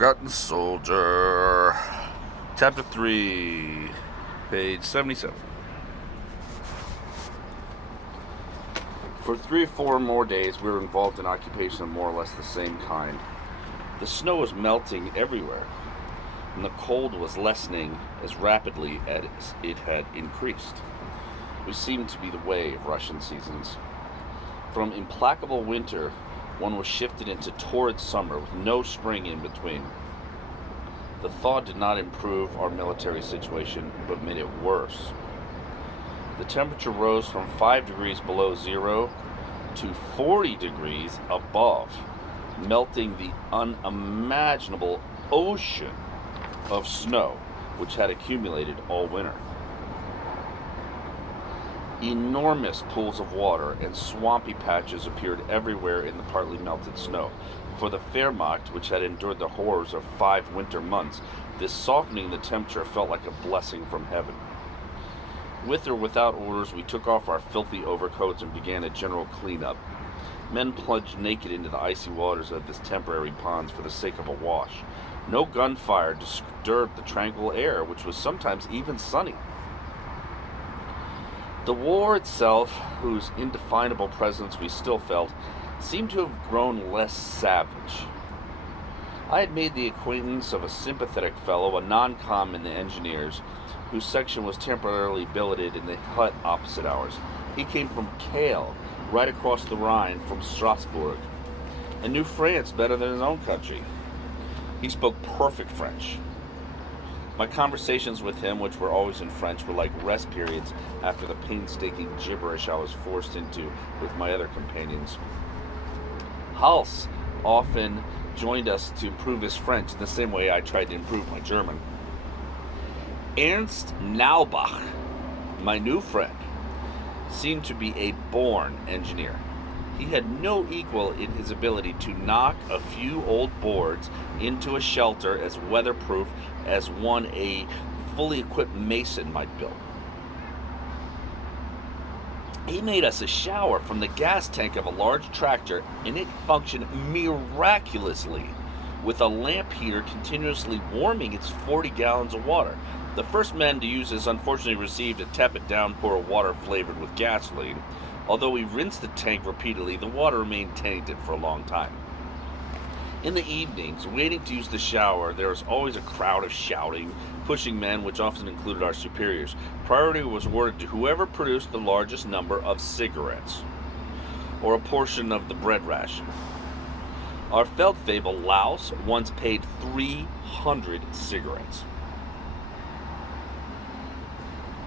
Forgotten Soldier. Chapter 3, page 77. For 3 or 4 more days, we were involved in occupation of more or less the same kind. The snow was melting everywhere, and the cold was lessening as rapidly as it had increased. Which seemed to be the way of Russian seasons. From implacable winter, one was shifted into torrid summer with no spring in between. The thaw did not improve our military situation, but made it worse. The temperature rose from 5 degrees below zero to 40 degrees above, melting the unimaginable ocean of snow which had accumulated all winter. Enormous pools of water and swampy patches appeared everywhere in the partly melted snow. For the Wehrmacht, which had endured the horrors of 5 winter months, this softening of the temperature felt like a blessing from heaven. With or without orders, we took off our filthy overcoats and began a general cleanup. Men plunged naked into the icy waters of this temporary pond for the sake of a wash. No gunfire disturbed the tranquil air, which was sometimes even sunny. The war itself, whose indefinable presence we still felt, seemed to have grown less savage. I had made the acquaintance of a sympathetic fellow, a non-com in the engineers, whose section was temporarily billeted in the hut opposite ours. He came from Kiel, right across the Rhine from Strasbourg, and knew France better than his own country. He spoke perfect French. My conversations with him, which were always in French, were like rest periods after the painstaking gibberish I was forced into with my other companions. Hals often joined us to improve his French in the same way I tried to improve my German. Ernst Naubach, my new friend, seemed to be a born engineer. He had no equal in his ability to knock a few old boards into a shelter as weatherproof as one a fully equipped mason might build. He made us a shower from the gas tank of a large tractor, and it functioned miraculously, with a lamp heater continuously warming its 40 gallons of water. The first men to use this unfortunately received a tepid downpour of water flavored with gasoline. Although we rinsed the tank repeatedly, the water remained tainted for a long time. In the evenings, waiting to use the shower, there was always a crowd of shouting, pushing men, which often included our superiors. Priority was awarded to whoever produced the largest number of cigarettes, or a portion of the bread ration. Our Feldfebel Laus once paid 300 cigarettes.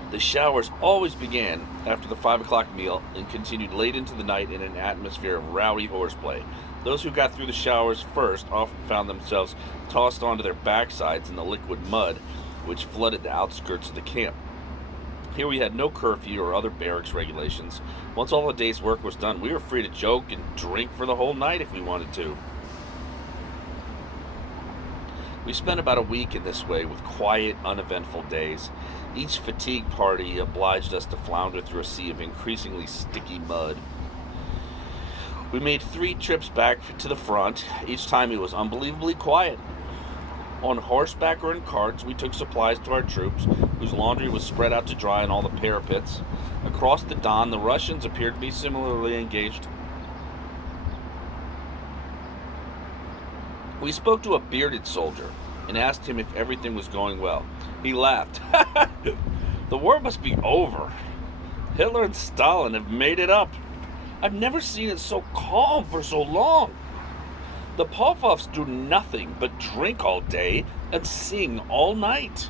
The showers always began after the 5 o'clock meal and continued late into the night in an atmosphere of rowdy horseplay. Those who got through the showers first often found themselves tossed onto their backsides in the liquid mud which flooded the outskirts of the camp. Here we had no curfew or other barracks regulations. Once all the day's work was done, we were free to joke and drink for the whole night if we wanted to. We spent about a week in this way with quiet, uneventful days. Each fatigue party obliged us to flounder through a sea of increasingly sticky mud. We made 3 trips back to the front. Each time it was unbelievably quiet. On horseback or in carts, we took supplies to our troops, whose laundry was spread out to dry on all the parapets. Across the Don, the Russians appeared to be similarly engaged. We spoke to a bearded soldier and asked him if everything was going well. He laughed. The war must be over. Hitler and Stalin have made it up. I've never seen it so calm for so long. The Popovs do nothing but drink all day and sing all night.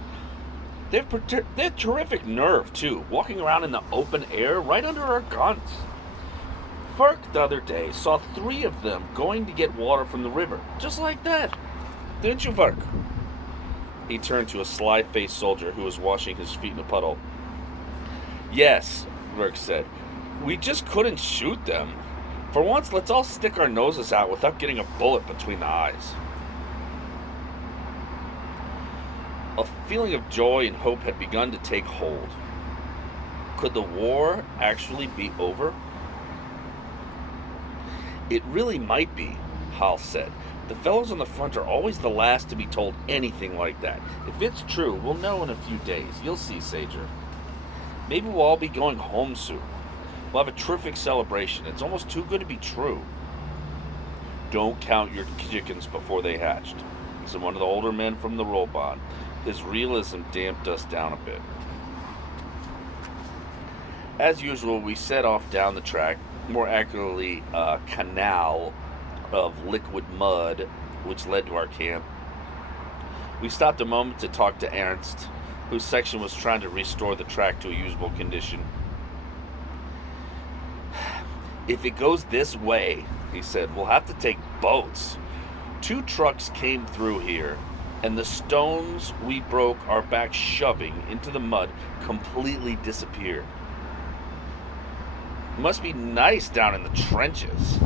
They've terrific nerve, too, walking around in the open air right under our guns. Ferk the other day saw 3 of them going to get water from the river, just like that. Didn't you, Ferk? He turned to a sly-faced soldier who was washing his feet in a puddle. Yes, Verk said. We just couldn't shoot them. For once, let's all stick our noses out without getting a bullet between the eyes. A feeling of joy and hope had begun to take hold. Could the war actually be over? It really might be, Hal said. The fellows on the front are always the last to be told anything like that. If it's true, we'll know in a few days. You'll see, Sajer. Maybe we'll all be going home soon. We'll have a terrific celebration. It's almost too good to be true. Don't count your chickens before they hatched, said one of the older men from the robot. His realism damped us down a bit. As usual, we set off down the track, more accurately, a canal of liquid mud which led to our camp. We stopped a moment to talk to Ernst, whose section was trying to restore the track to a usable condition. If it goes this way, he said, we'll have to take boats. 2 trucks came through here, and the stones we broke our back shoving into the mud completely disappeared. It must be nice down in the trenches.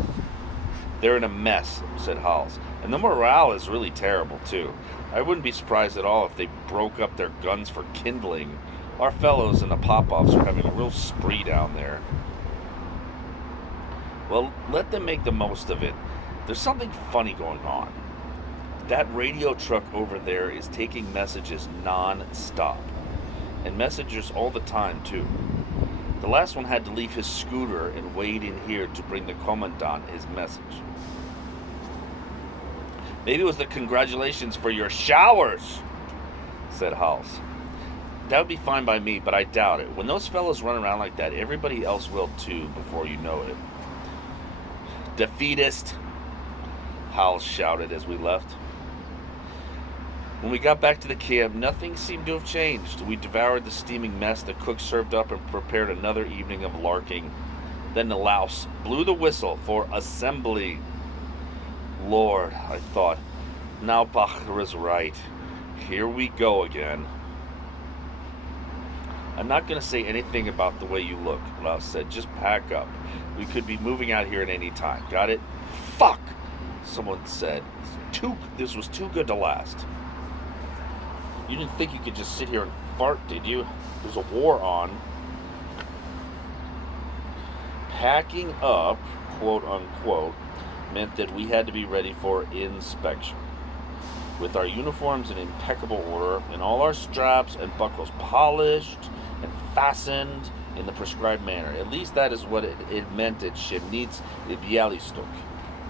They're in a mess, said Hals, and the morale is really terrible, too. I wouldn't be surprised at all if they broke up their guns for kindling. Our fellows in the pop-offs are having a real spree down there. Well, let them make the most of it. There's something funny going on. That radio truck over there is taking messages non-stop. And messengers all the time, too. The last one had to leave his scooter and wade in here to bring the commandant his message. Maybe it was the congratulations for your showers, said Hals. That would be fine by me, but I doubt it. When those fellows run around like that, everybody else will too before you know it. Defeatist, Hals shouted as we left. When we got back to the camp, nothing seemed to have changed. We devoured the steaming mess the cook served up and prepared another evening of larking. Then the louse blew the whistle for assembly. Lord, I thought, now Bacher is right. Here we go again. I'm not going to say anything about the way you look, Louse said. Just pack up. We could be moving out here at any time. Got it? Fuck! Someone said. This was too good to last. You didn't think you could just sit here and fart, did you? There's a war on. Packing up, quote unquote, meant that we had to be ready for inspection. With our uniforms in impeccable order and all our straps and buckles polished and fastened in the prescribed manner. At least that is what it meant at Chemnitz Bialystok.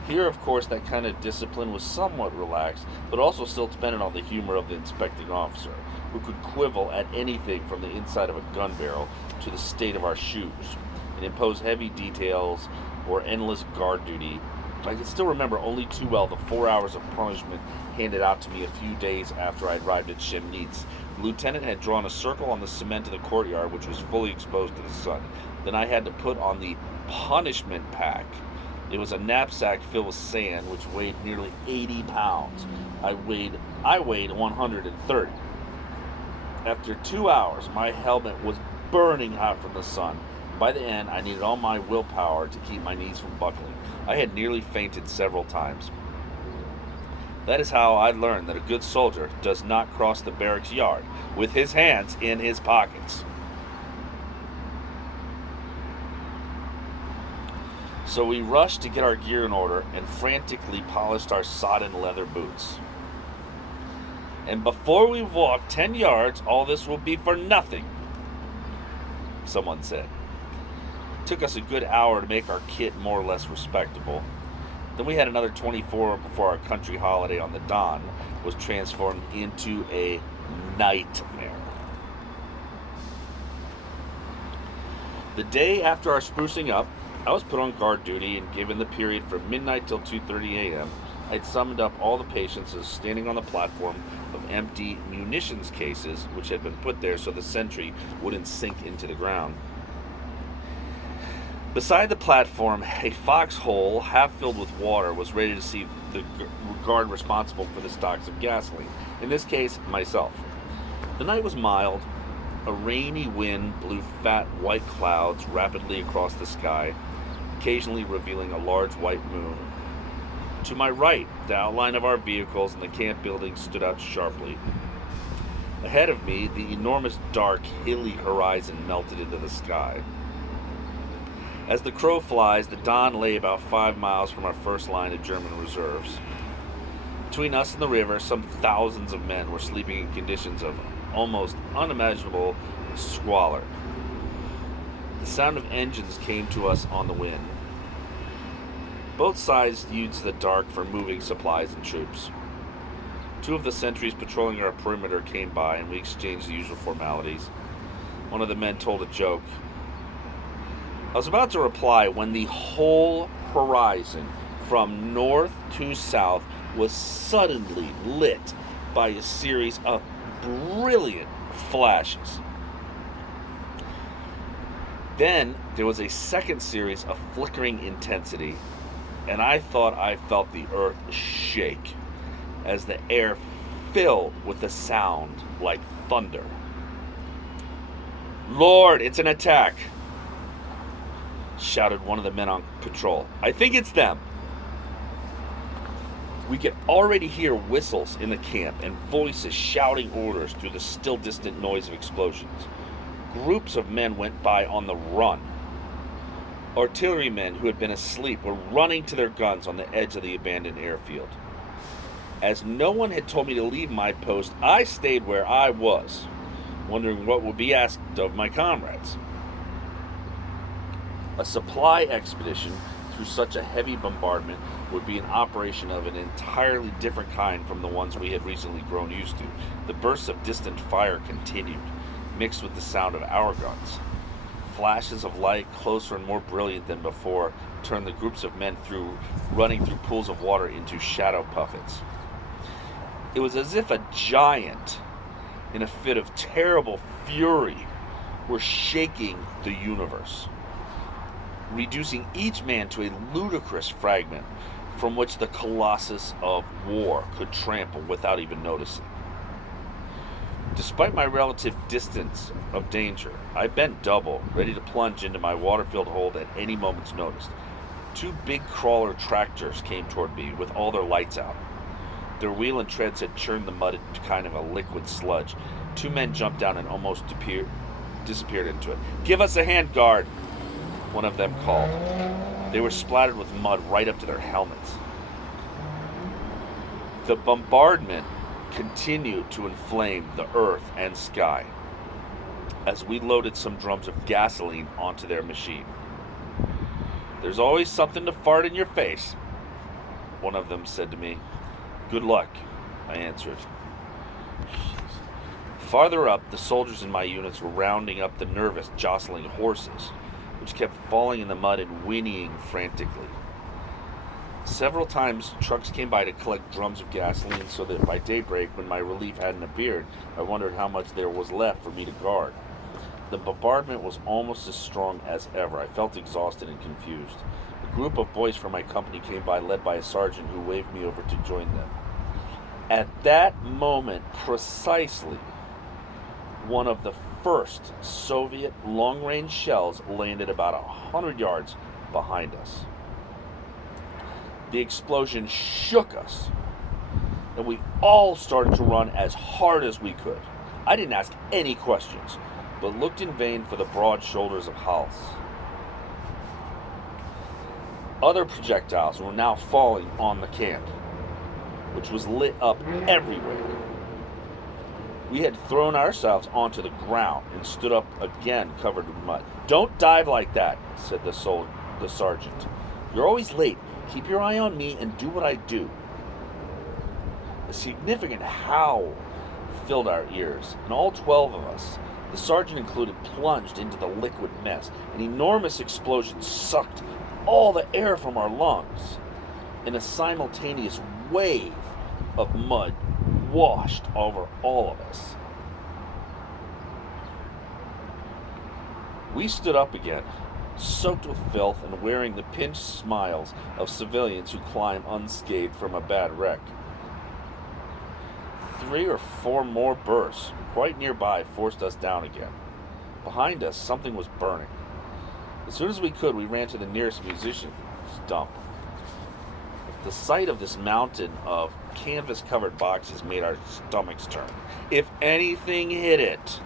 Here, of course, that kind of discipline was somewhat relaxed, but also still dependent on the humor of the inspecting officer, who could quibble at anything from the inside of a gun barrel to the state of our shoes, and impose heavy details or endless guard duty. I can still remember only too well the 4 hours of punishment handed out to me a few days after I arrived at Chemnitz. The lieutenant had drawn a circle on the cement of the courtyard, which was fully exposed to the sun. Then I had to put on the punishment pack. It was a knapsack filled with sand, which weighed nearly 80 pounds. I weighed 130. After 2 hours, my helmet was burning hot from the sun. By the end, I needed all my willpower to keep my knees from buckling. I had nearly fainted several times. That is how I learned that a good soldier does not cross the barracks yard with his hands in his pockets. So we rushed to get our gear in order and frantically polished our sodden leather boots. And before we walk 10 yards, all this will be for nothing, someone said. It took us a good hour to make our kit more or less respectable. Then we had another 24 before our country holiday on the Don was transformed into a nightmare. The day after our sprucing up, I was put on guard duty, and given the period from midnight till 2:30 a.m., I'd summoned up all the patients as standing on the platform of empty munitions cases, which had been put there so the sentry wouldn't sink into the ground. Beside the platform, a foxhole half filled with water was ready to receive the guard responsible for the stocks of gasoline, in this case, myself. The night was mild. A rainy wind blew fat white clouds rapidly across the sky, occasionally revealing a large white moon. To my right, the outline of our vehicles and the camp building stood out sharply. Ahead of me, the enormous dark, hilly horizon melted into the sky. As the crow flies, the Don lay about 5 miles from our first line of German reserves. Between us and the river, some thousands of men were sleeping in conditions of almost unimaginable squalor. The sound of engines came to us on the wind. Both sides used the dark for moving supplies and troops. Two of the sentries patrolling our perimeter came by, and we exchanged the usual formalities. One of the men told a joke. I was about to reply when the whole horizon, from north to south, was suddenly lit by a series of brilliant flashes. Then there was a second series of flickering intensity, and I thought I felt the earth shake as the air filled with a sound like thunder. "Lord, it's an attack!" shouted one of the men on patrol. "I think it's them." We could already hear whistles in the camp and voices shouting orders through the still distant noise of explosions. Groups of men went by on the run. Artillerymen who had been asleep were running to their guns on the edge of the abandoned airfield. As no one had told me to leave my post, I stayed where I was, wondering what would be asked of my comrades. A supply expedition through such a heavy bombardment would be an operation of an entirely different kind from the ones we had recently grown used to. The bursts of distant fire continued, mixed with the sound of our guns. Flashes of light, closer and more brilliant than before, turned the groups of men running through pools of water into shadow puffets. It was as if a giant, in a fit of terrible fury, were shaking the universe, reducing each man to a ludicrous fragment from which the colossus of war could trample without even noticing. Despite my relative distance of danger, I bent double, ready to plunge into my water-filled hold at any moment's notice. Two big crawler tractors came toward me with all their lights out. Their wheel and treads had churned the mud into kind of a liquid sludge. Two men jumped down and almost disappeared into it. "Give us a hand, guard," one of them called. They were splattered with mud right up to their helmets. The bombardment continued to inflame the earth and sky as we loaded some drums of gasoline onto their machine. "There's always something to fart in your face," one of them said to me. "Good luck," I answered. Farther up, the soldiers in my units were rounding up the nervous, jostling horses, which kept falling in the mud and whinnying frantically. Several times, trucks came by to collect drums of gasoline so that by daybreak, when my relief hadn't appeared, I wondered how much there was left for me to guard. The bombardment was almost as strong as ever. I felt exhausted and confused. A group of boys from my company came by, led by a sergeant who waved me over to join them. At that moment, precisely, one of the first Soviet long-range shells landed about 100 yards behind us. The explosion shook us, and we all started to run as hard as we could. I didn't ask any questions, but looked in vain for the broad shoulders of Hals. Other projectiles were now falling on the camp, which was lit up everywhere. We had thrown ourselves onto the ground and stood up again covered with mud. "Don't dive like that," said the sergeant. "You're always late. Keep your eye on me and do what I do." A significant howl filled our ears, and all 12 of us, the sergeant included, plunged into the liquid mess. An enormous explosion sucked all the air from our lungs, and a simultaneous wave of mud washed over all of us. We stood up again, soaked with filth and wearing the pinched smiles of civilians who climb unscathed from a bad wreck. 3 or 4 more bursts, quite nearby, forced us down again. Behind us, something was burning. As soon as we could, we ran to the nearest musician's dump. The sight of this mountain of canvas-covered boxes made our stomachs turn. If anything hit it,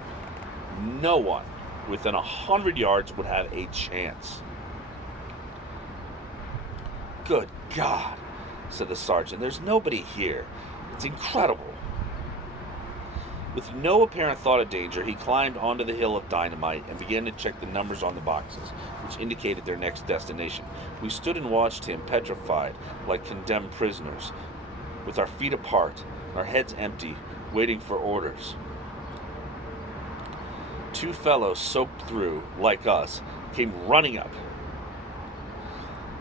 no one within 100 yards would have a chance. Good God, said the sergeant. There's nobody here. It's incredible. With no apparent thought of danger, he climbed onto the hill of dynamite and began to check the numbers on the boxes, which indicated their next destination. We stood and watched him, petrified, like condemned prisoners, with our feet apart, our heads empty, waiting for orders. Two fellows soaked through, like us, came running up.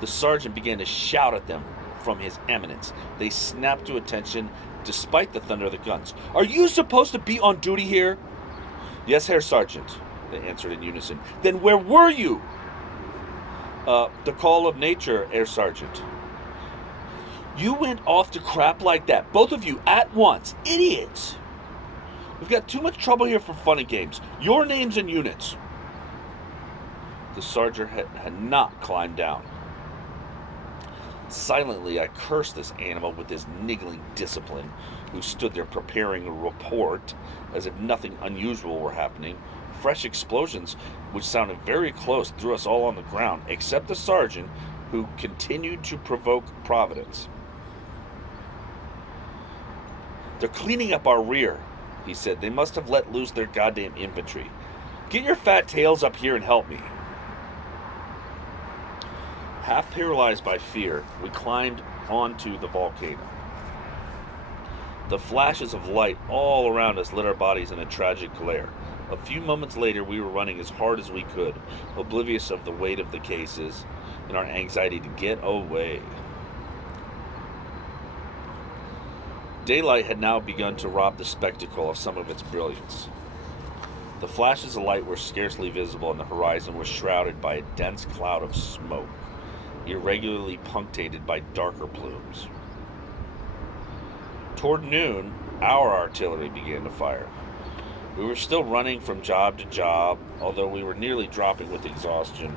The sergeant began to shout at them from his eminence. They snapped to attention despite the thunder of the guns. Are you supposed to be on duty here? Yes, Herr Sergeant, they answered in unison. Then where were you? The call of nature, Herr Sergeant. You went off to crap like that, both of you at once. Idiots! We've got too much trouble here for fun and games. Your names and units. The sergeant had not climbed down. Silently, I cursed this animal with his niggling discipline, who stood there preparing a report as if nothing unusual were happening. Fresh explosions, which sounded very close, threw us all on the ground, except the sergeant, who continued to provoke Providence. They're cleaning up our rear, he said. They must have let loose their goddamn infantry. Get your fat tails up here and help me. Half paralyzed by fear, we climbed onto the volcano. The flashes of light all around us lit our bodies in a tragic glare. A few moments later, we were running as hard as we could, oblivious of the weight of the cases and our anxiety to get away. Daylight had now begun to rob the spectacle of some of its brilliance. The flashes of light were scarcely visible, and the horizon was shrouded by a dense cloud of smoke, irregularly punctuated by darker plumes. Toward noon, our artillery began to fire. We were still running from job to job, although we were nearly dropping with exhaustion.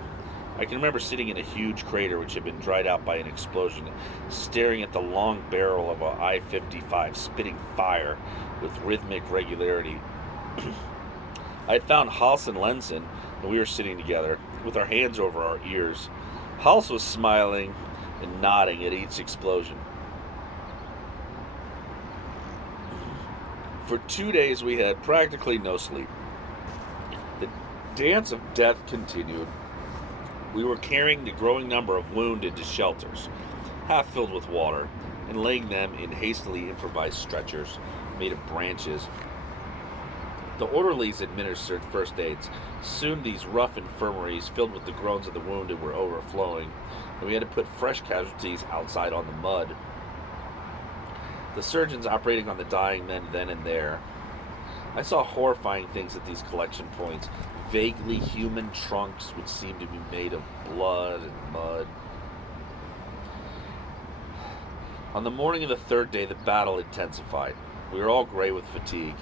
I can remember sitting in a huge crater which had been dried out by an explosion, staring at the long barrel of an I-55 spitting fire with rhythmic regularity. I had found Hals and Lenzen, and we were sitting together, with our hands over our ears. Hals was smiling and nodding at each explosion. For 2 days we had practically no sleep. The dance of death continued. We were carrying the growing number of wounded to shelters, half filled with water, and laying them in hastily improvised stretchers made of branches. The orderlies administered first aids. Soon these rough infirmaries, filled with the groans of the wounded, were overflowing, and we had to put fresh casualties outside on the mud. The surgeons operating on the dying men then and there. I saw horrifying things at these collection points, vaguely human trunks which seemed to be made of blood and mud. On the morning of the third day, the battle intensified. We were all gray with fatigue.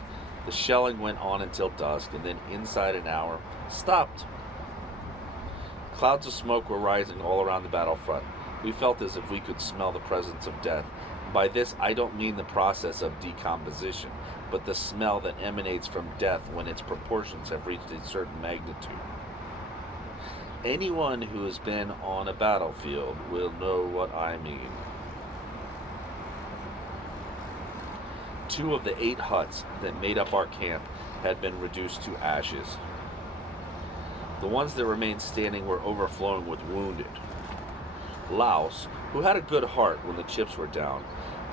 The shelling went on until dusk, and then inside an hour, stopped. Clouds of smoke were rising all around the battlefront. We felt as if we could smell the presence of death. By this, I don't mean the process of decomposition, but the smell that emanates from death when its proportions have reached a certain magnitude. Anyone who has been on a battlefield will know what I mean. 2 of the 8 huts that made up our camp had been reduced to ashes. The ones that remained standing were overflowing with wounded. Laos, who had a good heart when the chips were down,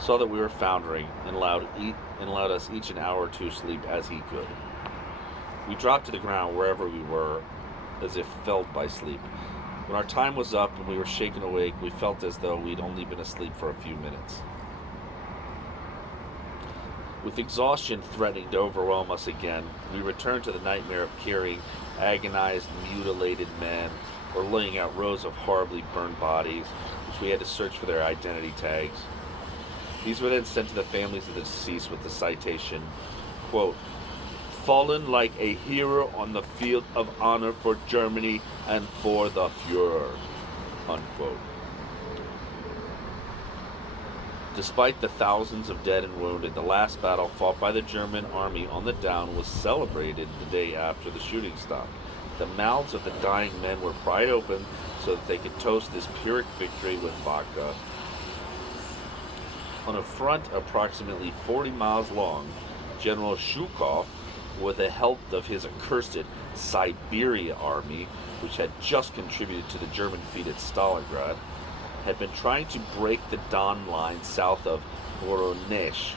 saw that we were foundering and allowed us each an hour or 2 sleep as he could. We dropped to the ground wherever we were, as if felled by sleep. When our time was up and we were shaken awake, we felt as though we'd only been asleep for a few minutes. With exhaustion threatening to overwhelm us again, we returned to the nightmare of carrying agonized, mutilated men, or laying out rows of horribly burned bodies, which we had to search for their identity tags. These were then sent to the families of the deceased with the citation, quote, "Fallen like a hero on the field of honor for Germany and for the Fuhrer," unquote. Despite the thousands of dead and wounded, the last battle fought by the German army on the Down was celebrated the day after the shooting stopped. The mouths of the dying men were pried open so that they could toast this Pyrrhic victory with vodka. The On a front approximately 40 miles long, General Zhukov, with the help of his accursed Siberia army, which had just contributed to the German defeat at Stalingrad, had been trying to break the Don line south of Voronezh.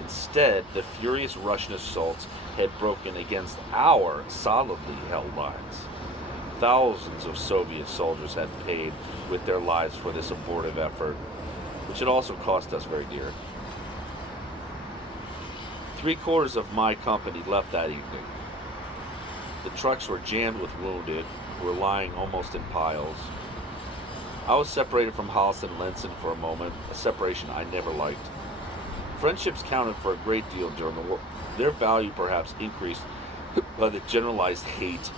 Instead, the furious Russian assaults had broken against our solidly held lines. Thousands of Soviet soldiers had paid with their lives for this abortive effort, which had also cost us very dear. 3/4 of my company left that evening. The trucks were jammed with wounded, who were lying almost in piles. I was separated from Hollis and Lenson for a moment, a separation I never liked. Friendships counted for a great deal during the war. Their value perhaps increased by the generalized hate,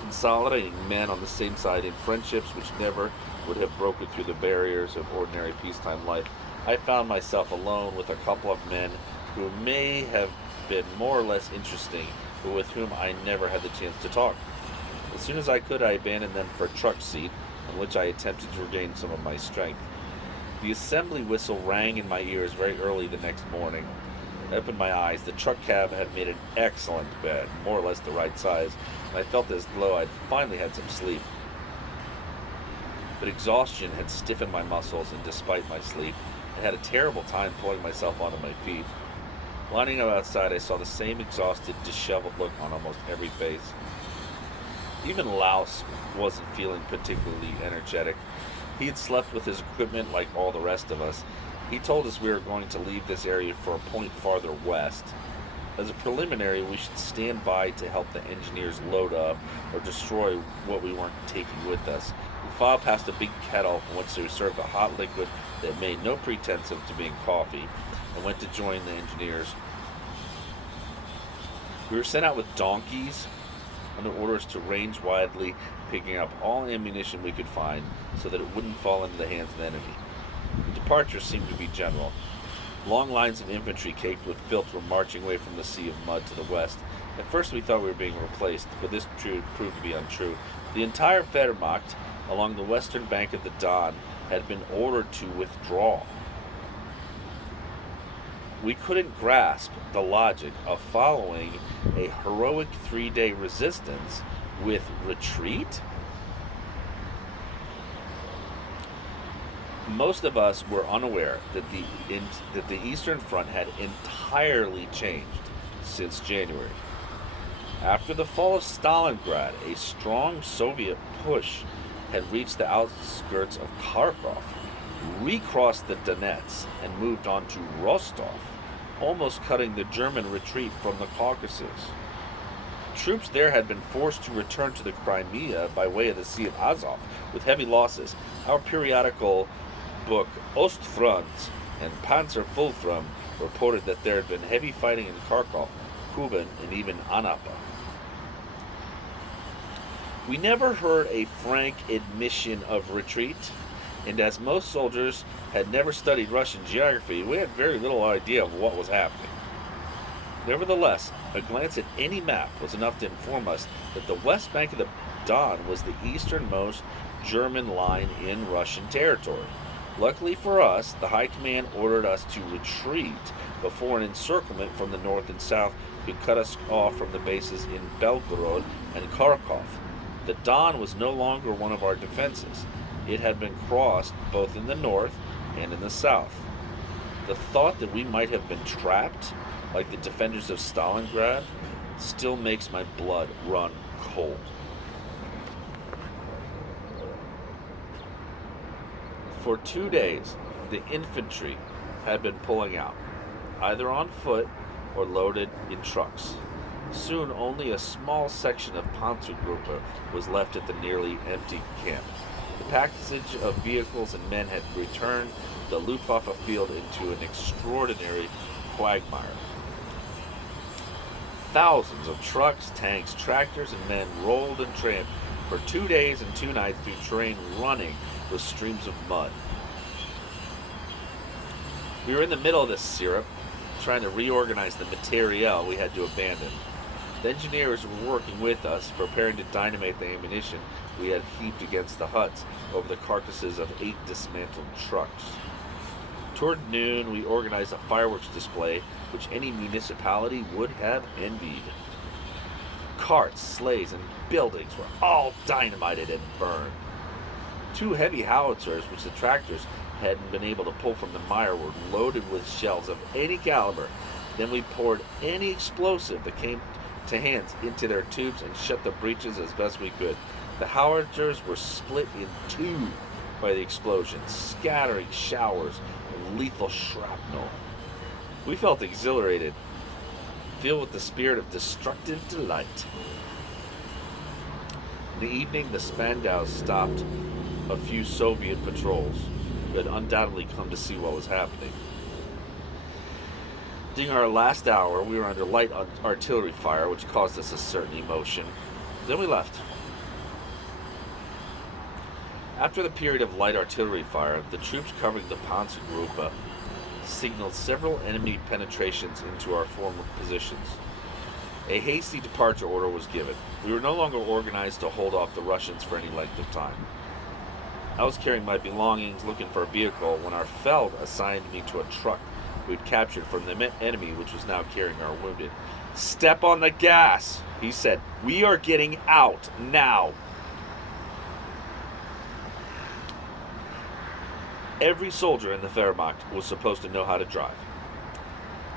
consolidating men on the same side in friendships which never would have broken through the barriers of ordinary peacetime life. I found myself alone with a couple of men who may have been more or less interesting, but with whom I never had the chance to talk. As soon as I could, I abandoned them for a truck seat, on which I attempted to regain some of my strength. The assembly whistle rang in my ears very early the next morning. I opened my eyes. The truck cab had made an excellent bed, more or less the right size, and I felt as though I'd finally had some sleep. But exhaustion had stiffened my muscles, and despite my sleep, I had a terrible time pulling myself onto my feet. Lining up outside, I saw the same exhausted, disheveled look on almost every face. Even Laus wasn't feeling particularly energetic. He had slept with his equipment like all the rest of us. He told us we were going to leave this area for a point farther west. As a preliminary, we should stand by to help the engineers load up or destroy what we weren't taking with us. We filed past a big kettle from which they served a hot liquid that made no pretense of to being coffee, and went to join the engineers. We were sent out with donkeys under orders to range widely, picking up all ammunition we could find so that it wouldn't fall into the hands of the enemy. The departure seemed to be general. Long lines of infantry caked with filth were marching away from the sea of mud to the west. At first we thought we were being replaced, but this proved to be untrue. The entire Wehrmacht along the western bank of the Don had been ordered to withdraw. We couldn't grasp the logic of following a heroic 3-day resistance with retreat. Most of us were unaware that the Eastern Front had entirely changed since January. After the fall of Stalingrad, a strong Soviet push had reached the outskirts of Kharkov, recrossed the Donets, and moved on to Rostov, almost cutting the German retreat from the Caucasus. Troops there had been forced to return to the Crimea by way of the Sea of Azov with heavy losses. Our periodical book Ostfront and Panzer Fulfrum reported that there had been heavy fighting in Kharkov, Kuban, and even Anapa. We never heard a frank admission of retreat, and as most soldiers had never studied Russian geography, we had very little idea of what was happening. Nevertheless, a glance at any map was enough to inform us that the west bank of the Don was the easternmost German line in Russian territory. Luckily for us, the High Command ordered us to retreat before an encirclement from the north and south could cut us off from the bases in Belgorod and Kharkov. The Don was no longer one of our defenses. It had been crossed both in the north and in the south. The thought that we might have been trapped, like the defenders of Stalingrad, still makes my blood run cold. For 2 days, the infantry had been pulling out, either on foot or loaded in trucks. Soon, only a small section of Panzergruppe was left at the nearly empty camp. The passage of vehicles and men had returned the Luftwaffe field into an extraordinary quagmire. Thousands of trucks, tanks, tractors, and men rolled and tramped for 2 days and 2 nights through terrain running with streams of mud. We were in the middle of this syrup, trying to reorganize the materiel we had to abandon. The engineers were working with us, preparing to dynamite the ammunition we had heaped against the huts over the carcasses of 8 dismantled trucks. Toward noon, we organized a fireworks display which any municipality would have envied. Carts, sleighs, and buildings were all dynamited and burned. Two heavy howitzers, which the tractors hadn't been able to pull from the mire, were loaded with shells of any caliber. Then we poured any explosive that came to hands into their tubes and shut the breaches as best we could. The howitzers were split in two by the explosions, scattering showers of lethal shrapnel. We felt exhilarated, filled with the spirit of destructive delight. In the evening, the Spandau stopped a few Soviet patrols who had undoubtedly come to see what was happening. During our last hour, we were under light artillery fire, which caused us a certain emotion. Then we left. After the period of light artillery fire, the troops covering the Panzergruppe signaled several enemy penetrations into our former positions. A hasty departure order was given. We were no longer organized to hold off the Russians for any length of time. I was carrying my belongings, looking for a vehicle, when our Feld assigned me to a truck we'd captured from the enemy, which was now carrying our wounded. "Step on the gas," he said. "We are getting out now." Every soldier in the Wehrmacht was supposed to know how to drive.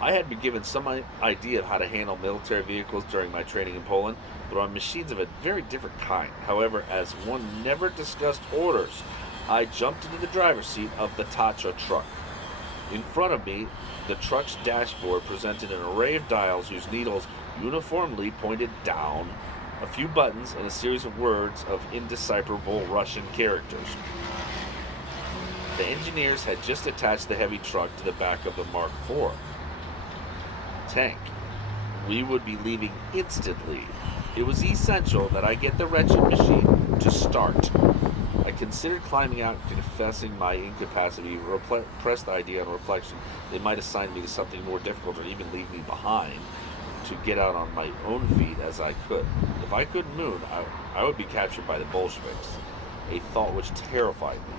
I had been given some idea of how to handle military vehicles during my training in Poland, but on machines of a very different kind. However, as one never discussed orders, I jumped into the driver's seat of the Tatra truck. In front of me, the truck's dashboard presented an array of dials whose needles uniformly pointed down, a few buttons, and a series of words of indecipherable Russian characters. The engineers had just attached the heavy truck to the back of the Mark IV tank. We would be leaving instantly. It was essential that I get the wretched machine to start. I considered climbing out and confessing my incapacity, repressed the idea on reflection. They might assign me to something more difficult or even leave me behind to get out on my own feet as I could. If I couldn't move, I would be captured by the Bolsheviks, a thought which terrified me.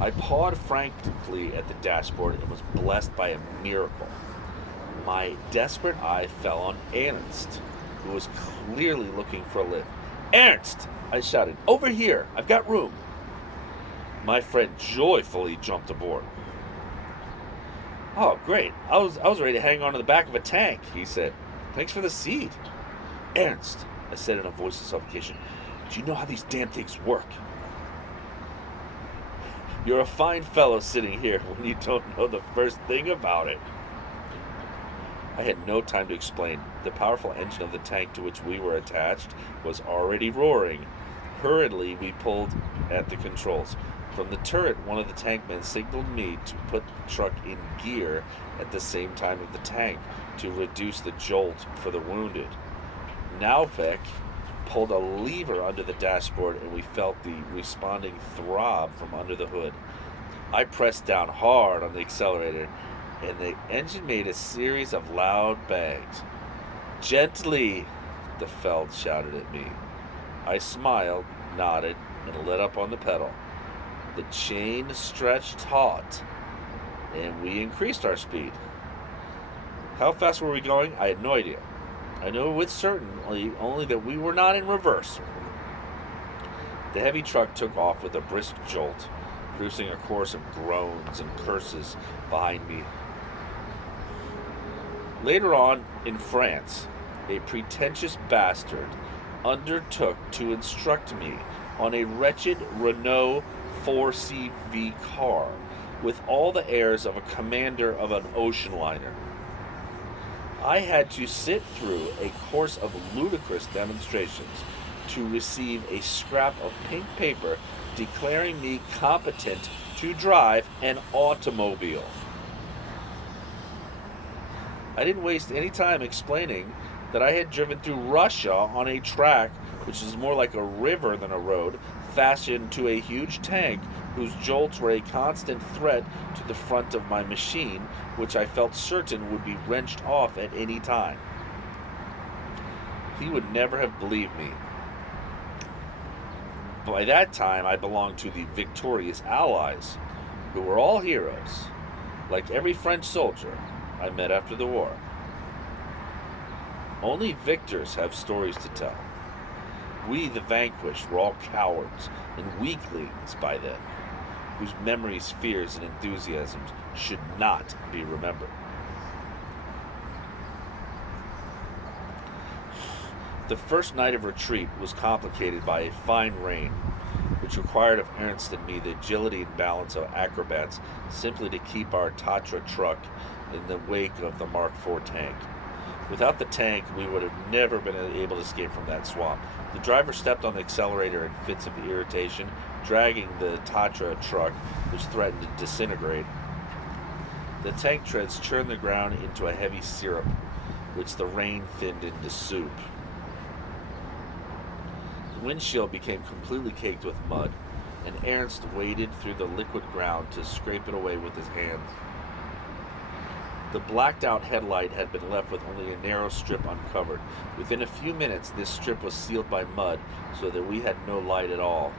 I pawed frantically at the dashboard and was blessed by a miracle. My desperate eye fell on Ernst, who was clearly looking for a lift. "Ernst!" I shouted. "Over here! I've got room!" My friend joyfully jumped aboard. "Oh, great. I was ready to hang on to the back of a tank," he said. "Thanks for the seat." "Ernst," I said in a voice of supplication, "do you know how these damn things work?" "You're a fine fellow sitting here when you don't know the first thing about it." I had no time to explain. The powerful engine of the tank to which we were attached was already roaring. Hurriedly, we pulled at the controls. From the turret, one of the tank men signaled me to put the truck in gear at the same time of the tank to reduce the jolt for the wounded. Nauvik pulled a lever under the dashboard and we felt the responding throb from under the hood. I pressed down hard on the accelerator and the engine made a series of loud bangs. "Gently," the Feld shouted at me. I smiled, nodded, and let up on the pedal. The chain stretched taut, and we increased our speed. How fast were we going? I had no idea. I knew with certainty only that we were not in reverse. The heavy truck took off with a brisk jolt, producing a chorus of groans and curses behind me. Later on, in France, a pretentious bastard undertook to instruct me on a wretched Renault 4CV car with all the airs of a commander of an ocean liner. I had to sit through a course of ludicrous demonstrations to receive a scrap of pink paper declaring me competent to drive an automobile. I didn't waste any time explaining that I had driven through Russia on a track which is more like a river than a road, fastened to a huge tank whose jolts were a constant threat to the front of my machine, which I felt certain would be wrenched off at any time. He would never have believed me. By that time, I belonged to the victorious Allies. who were all heroes, like every French soldier I met after the war. Only victors have stories to tell. We, the vanquished, were all cowards and weaklings by then, whose memories, fears, and enthusiasms should not be remembered. The first night of retreat was complicated by a fine rain, which required of Ernst and me the agility and balance of acrobats simply to keep our Tatra truck in the wake of the Mark IV tank. Without the tank, we would have never been able to escape from that swamp. The driver stepped on the accelerator in fits of irritation, dragging the Tatra truck, which threatened to disintegrate. The tank treads churned the ground into a heavy syrup, which the rain thinned into soup. The windshield became completely caked with mud, and Ernst waded through the liquid ground to scrape it away with his hands. The blacked-out headlight had been left with only a narrow strip uncovered. Within a few minutes, this strip was sealed by mud so that we had no light at all.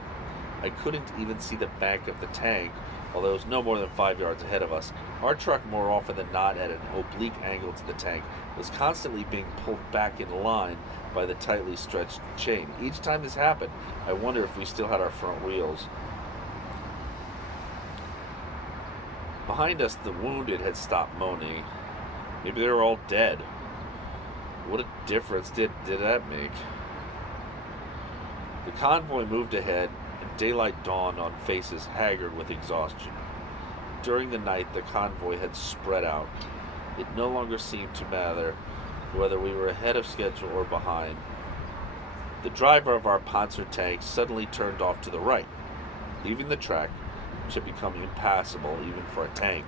I couldn't even see the back of the tank, although it was no more than 5 yards ahead of us. Our truck, more often than not at an oblique angle to the tank, was constantly being pulled back in line by the tightly stretched chain. Each time this happened, I wondered if we still had our front wheels. Behind us, the wounded had stopped moaning. Maybe they were all dead. What a difference did that make? The convoy moved ahead, and daylight dawned on faces haggard with exhaustion. During the night, the convoy had spread out. It no longer seemed to matter whether we were ahead of schedule or behind. The driver of our Panzer tank suddenly turned off to the right, leaving the track, which had become impassable even for a tank,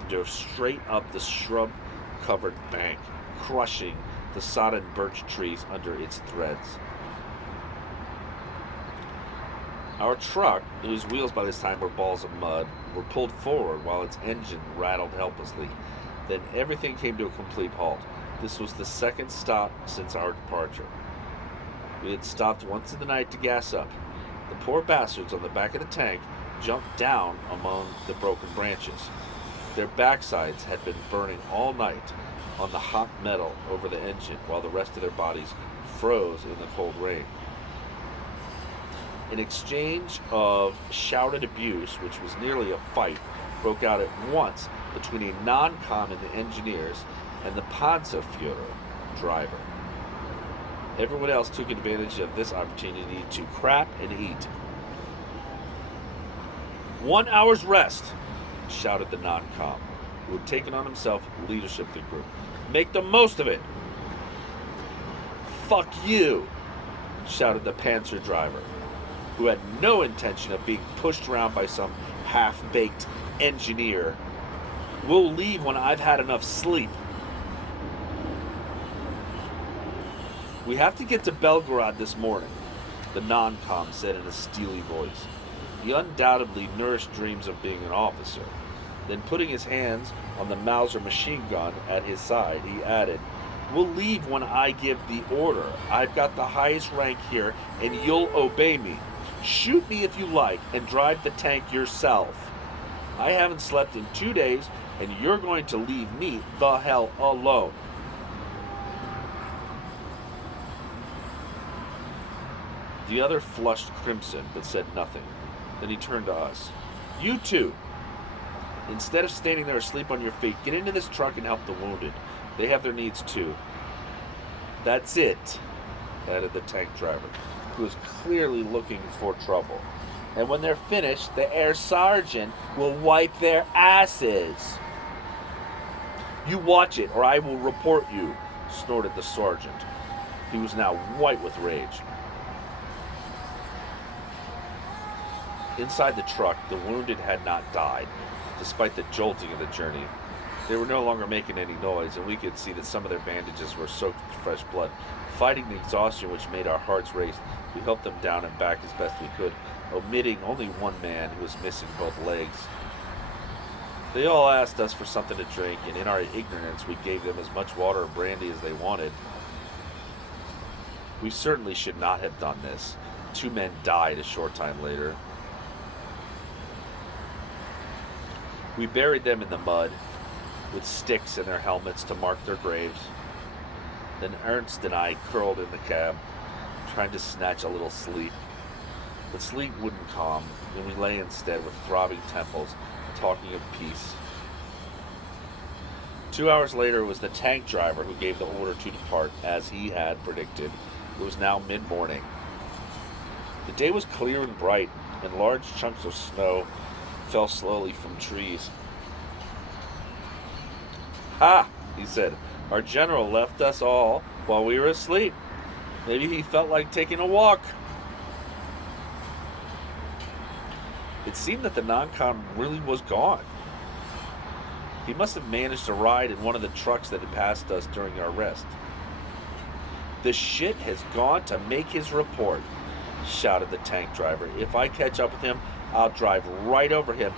and drove straight up the shrub-covered bank, crushing the sodden birch trees under its threads. Our truck, whose wheels by this time were balls of mud, were pulled forward while its engine rattled helplessly. Then everything came to a complete halt. This was the second stop since our departure. We had stopped once in the night to gas up. The poor bastards on the back of the tank jumped down among the broken branches. Their backsides had been burning all night on the hot metal over the engine, while the rest of their bodies froze in the cold rain. An exchange of shouted abuse, which was nearly a fight, broke out at once between a non-com in the engineers and the Panzerführer driver. Everyone else took advantage of this opportunity to crap and eat. 1 hour's rest, shouted the non-com, who had taken on himself leadership of the group. Make the most of it. Fuck you, shouted the Panzer driver, who had no intention of being pushed around by some half-baked engineer. We'll leave when I've had enough sleep. We have to get to Belgorod this morning, the non-com said in a steely voice. He undoubtedly nourished dreams of being an officer. Then, putting his hands on the Mauser machine gun at his side, he added, "We'll leave when I give the order. I've got the highest rank here, and you'll obey me. Shoot me if you like, and drive the tank yourself. I haven't slept in 2 days, and you're going to leave me the hell alone." The other flushed crimson, but said nothing. Then he turned to us. "You two, instead of standing there asleep on your feet, get into this truck and help the wounded. They have their needs too." "That's it," added the tank driver, who was clearly looking for trouble. "And when they're finished, the air sergeant will wipe their asses." "You watch it, or I will report you," snorted the sergeant. He was now white with rage. Inside the truck, the wounded had not died, despite the jolting of the journey. They were no longer making any noise, and we could see that some of their bandages were soaked with fresh blood. Fighting the exhaustion which made our hearts race, we helped them down and back as best we could, omitting only one man who was missing both legs. They all asked us for something to drink, and in our ignorance we gave them as much water or brandy as they wanted. We certainly should not have done this. 2 men died a short time later. We buried them in the mud, with sticks in their helmets to mark their graves. Then Ernst and I curled in the cab, trying to snatch a little sleep. But sleep wouldn't come, and we lay instead with throbbing temples, talking of peace. 2 hours later, it was the tank driver who gave the order to depart, as he had predicted. It was now mid-morning. The day was clear and bright, and large chunks of snow fell slowly from trees. "Ha!" he said. "Our general left us all while we were asleep. Maybe he felt like taking a walk." It seemed that the non-com really was gone. He must have managed to ride in one of the trucks that had passed us during our rest. "The shit has gone to make his report," shouted the tank driver. "If I catch up with him, I'll drive right over him,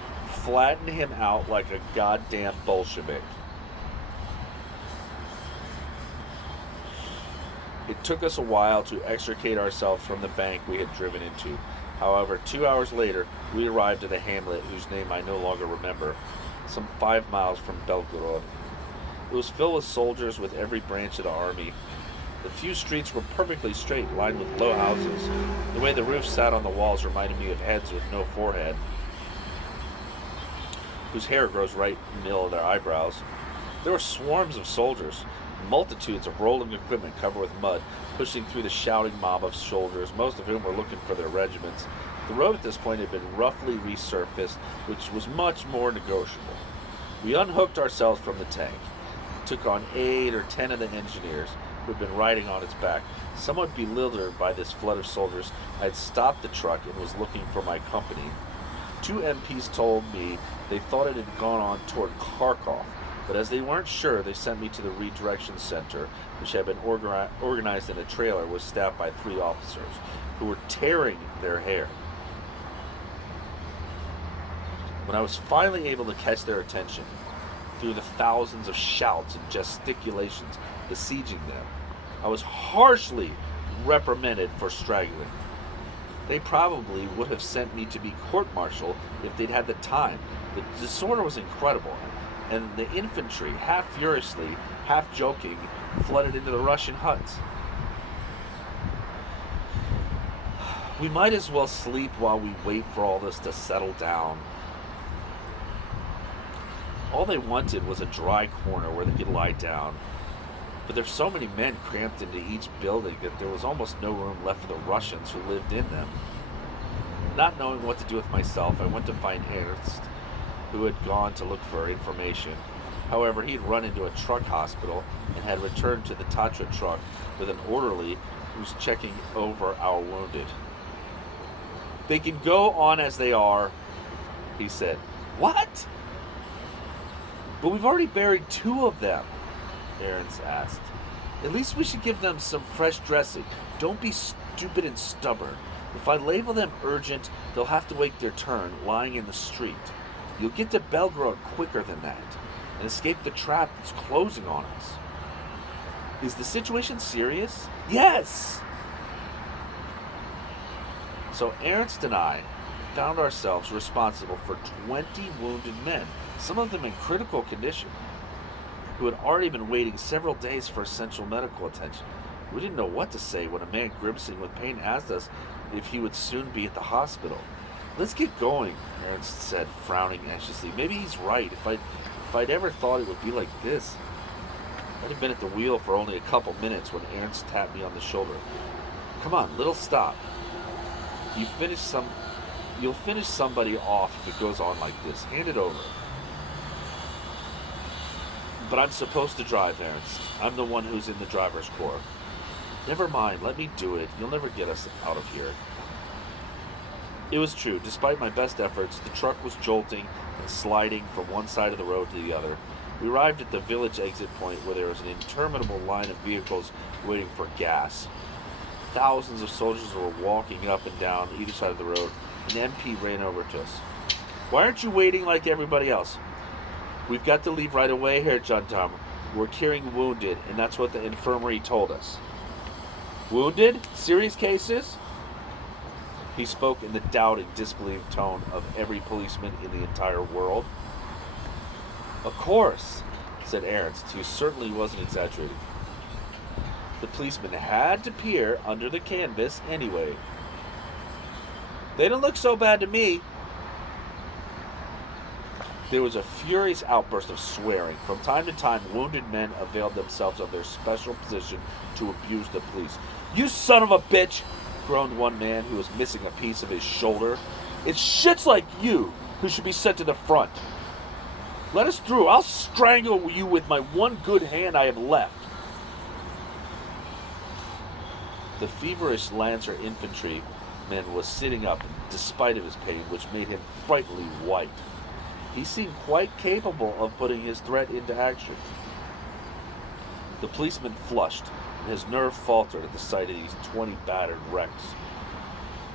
flatten him out like a goddamn Bolshevik." It took us a while to extricate ourselves from the bank we had driven into. However, 2 hours later, we arrived at a hamlet whose name I no longer remember, some 5 miles from Belgorod. It was filled with soldiers with every branch of the army. The few streets were perfectly straight, lined with low houses. The way the roofs sat on the walls reminded me of heads with no forehead, whose hair grows right in the middle of their eyebrows. There were swarms of soldiers, multitudes of rolling equipment covered with mud, pushing through the shouting mob of soldiers, most of whom were looking for their regiments. The road at this point had been roughly resurfaced, which was much more negotiable. We unhooked ourselves from the tank, took on 8 or 10 of the engineers who had been riding on its back. Somewhat bewildered by this flood of soldiers, I had stopped the truck and was looking for my company. 2 MPs told me they thought it had gone on toward Kharkov, but as they weren't sure, they sent me to the redirection center, which had been organized in a trailer, was staffed by 3 officers who were tearing their hair. When I was finally able to catch their attention, through the thousands of shouts and gesticulations besieging them, I was harshly reprimanded for straggling. They probably would have sent me to be court-martialed if they'd had the time. The disorder was incredible, and the infantry, half furiously, half joking, flooded into the Russian huts. We might as well sleep while we wait for all this to settle down. All they wanted was a dry corner where they could lie down. But there's so many men cramped into each building that there was almost no room left for the Russians who lived in them. Not knowing what to do with myself, I went to find Ernst, who had gone to look for information. However, he had run into a truck hospital and had returned to the Tatra truck with an orderly who was checking over our wounded. "They can go on as they are," he said. "What?" "But we've already buried 2 of them," Ernst asked. "At least we should give them some fresh dressing. Don't be stupid and stubborn. If I label them urgent, they'll have to wait their turn, lying in the street. You'll get to Belgrade quicker than that, and escape the trap that's closing on us." "Is the situation serious?" "Yes!" So Ernst and I found ourselves responsible for 20 wounded men, some of them in critical condition, who had already been waiting several days for essential medical attention. We didn't know what to say when a man grimacing with pain asked us if he would soon be at the hospital. "Let's get going," Ernst said, frowning anxiously. "Maybe he's right. If I'd ever thought it would be like this." I'd have been at the wheel for only a couple minutes when Ernst tapped me on the shoulder. "Come on, little stop. You'll finish somebody off if it goes on like this. Hand it over." "But I'm supposed to drive, Ernst. I'm the one who's in the driver's corps." "Never mind, let me do it. You'll never get us out of here." It was true. Despite my best efforts, the truck was jolting and sliding from one side of the road to the other. We arrived at the village exit point where there was an interminable line of vehicles waiting for gas. Thousands of soldiers were walking up and down either side of the road. An MP ran over to us. "Why aren't you waiting like everybody else?" "We've got to leave right away, Herr Gendarme. We're carrying wounded, and that's what the infirmary told us." "Wounded? Serious cases?" He spoke in the doubting, disbelieving tone of every policeman in the entire world. Of course, said Ernst, who certainly wasn't exaggerating. The policeman had to peer under the canvas anyway. They don't look so bad to me. There was a furious outburst of swearing. From time to time, wounded men availed themselves of their special position to abuse the police. You son of a bitch! Groaned one man who was missing a piece of his shoulder. It's shits like you who should be sent to the front. Let us through. I'll strangle you with my one good hand I have left. The feverish Lancer infantryman was sitting up, despite of his pain, which made him frightfully white. He seemed quite capable of putting his threat into action. The policeman flushed, and his nerve faltered at the sight of these 20 battered wrecks.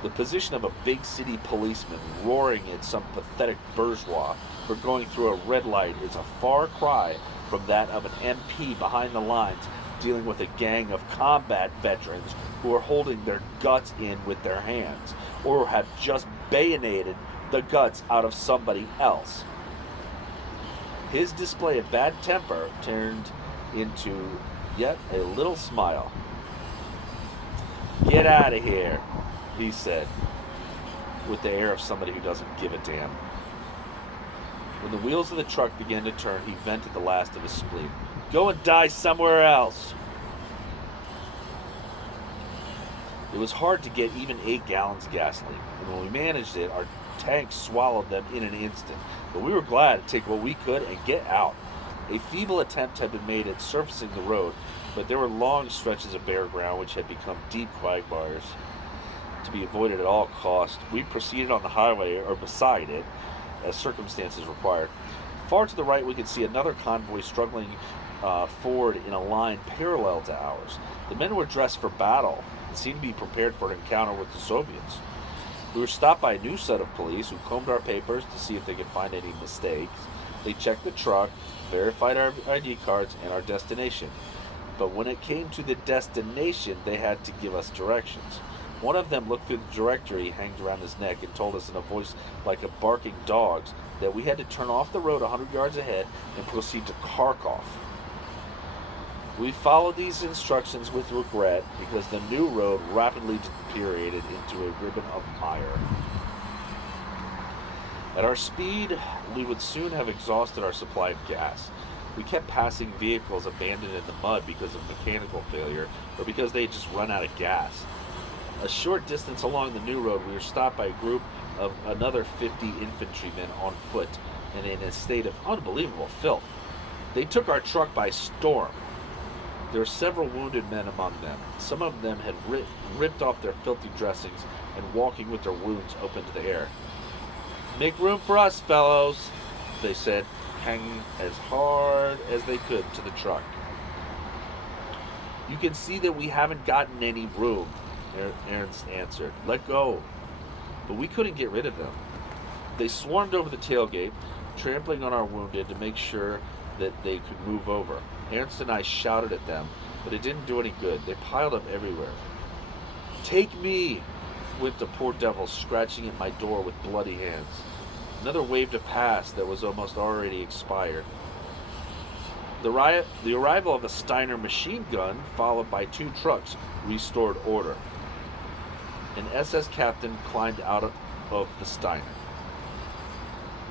The position of a big city policeman roaring at some pathetic bourgeois for going through a red light is a far cry from that of an MP behind the lines dealing with a gang of combat veterans who are holding their guts in with their hands, or have just bayoneted the guts out of somebody else. His display of bad temper turned into yet a little smile. Get out of here, he said, with the air of somebody who doesn't give a damn. When the wheels of the truck began to turn, he vented the last of his spleen. Go and die somewhere else. It was hard to get even 8 gallons of gasoline, and when we managed it, our tanks swallowed them in an instant. But we were glad to take what we could and get out. A feeble attempt had been made at surfacing the road, but there were long stretches of bare ground which had become deep quagmires. To be avoided at all costs, we proceeded on the highway or beside it, as circumstances required. Far to the right, we could see another convoy struggling forward in a line parallel to ours. The men were dressed for battle and seemed to be prepared for an encounter with the Soviets. We were stopped by a new set of police who combed our papers to see if they could find any mistakes. They checked the truck, verified our ID cards and our destination. But when it came to the destination, they had to give us directions. One of them looked through the directory hanged around his neck and told us in a voice like a barking dog's that we had to turn off the road 100 yards ahead and proceed to Kharkov. We followed these instructions with regret because the new road rapidly deteriorated into a ribbon of mire. At our speed, we would soon have exhausted our supply of gas. We kept passing vehicles abandoned in the mud because of mechanical failure or because they had just run out of gas. A short distance along the new road, we were stopped by a group of another 50 infantrymen on foot and in a state of unbelievable filth. They took our truck by storm. There were several wounded men among them. Some of them had ripped off their filthy dressings and walking with their wounds open to the air. Make room for us, fellows, they said, hanging as hard as they could to the truck. You can see that we haven't gotten any room, Ernst answered. Let go. But we couldn't get rid of them. They swarmed over the tailgate, trampling on our wounded to make sure that they could move over. Ernst and I shouted at them, but it didn't do any good. They piled up everywhere. Take me, whipped the poor devil, scratching at my door with bloody hands. Another waved a pass that was almost already expired. The arrival of a Steiner machine gun, followed by 2 trucks, restored order. An SS captain climbed out of the Steiner.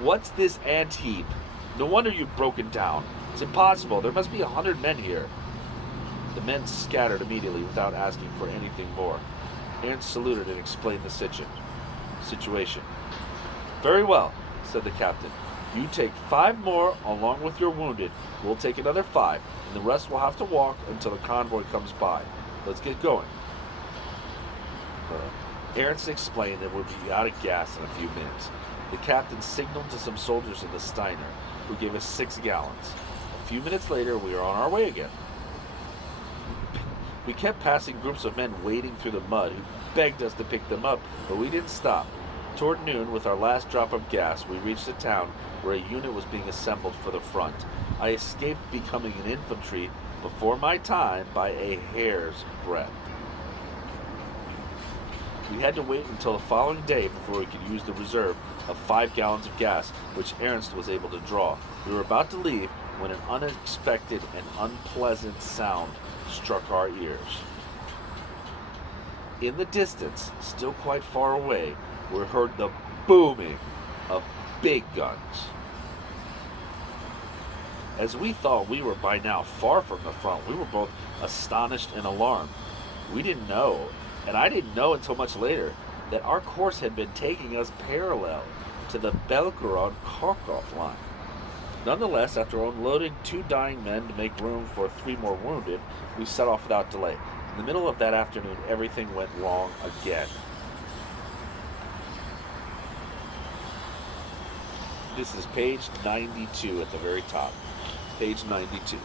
What's this ant heap? No wonder you've broken down. It's impossible. There must be 100 men here. The men scattered immediately without asking for anything more. Ernst saluted and explained the situation. Very well, said the captain. You take 5 more along with your wounded. We'll take another 5, and the rest will have to walk until the convoy comes by. Let's get going. Ernst explained that we'll be out of gas in a few minutes. The captain signaled to some soldiers in the Steiner, who gave us 6 gallons. A few minutes later, we were on our way again. We kept passing groups of men wading through the mud who begged us to pick them up, but we didn't stop. Toward noon, with our last drop of gas, we reached a town where a unit was being assembled for the front. I escaped becoming an infantry before my time by a hair's breadth. We had to wait until the following day before we could use the reserve of 5 gallons of gas, which Ernst was able to draw. We were about to leave when an unexpected and unpleasant sound struck our ears. In the distance, still quite far away, we heard the booming of big guns. As we thought we were by now far from the front, we were both astonished and alarmed. We didn't know, and I didn't know until much later, that our course had been taking us parallel to the Belgorod-Kharkov line. Nonetheless, after unloading 2 dying men to make room for 3 more wounded, we set off without delay. In the middle of that afternoon, everything went wrong again. This is page 92 at the very top. Page 92.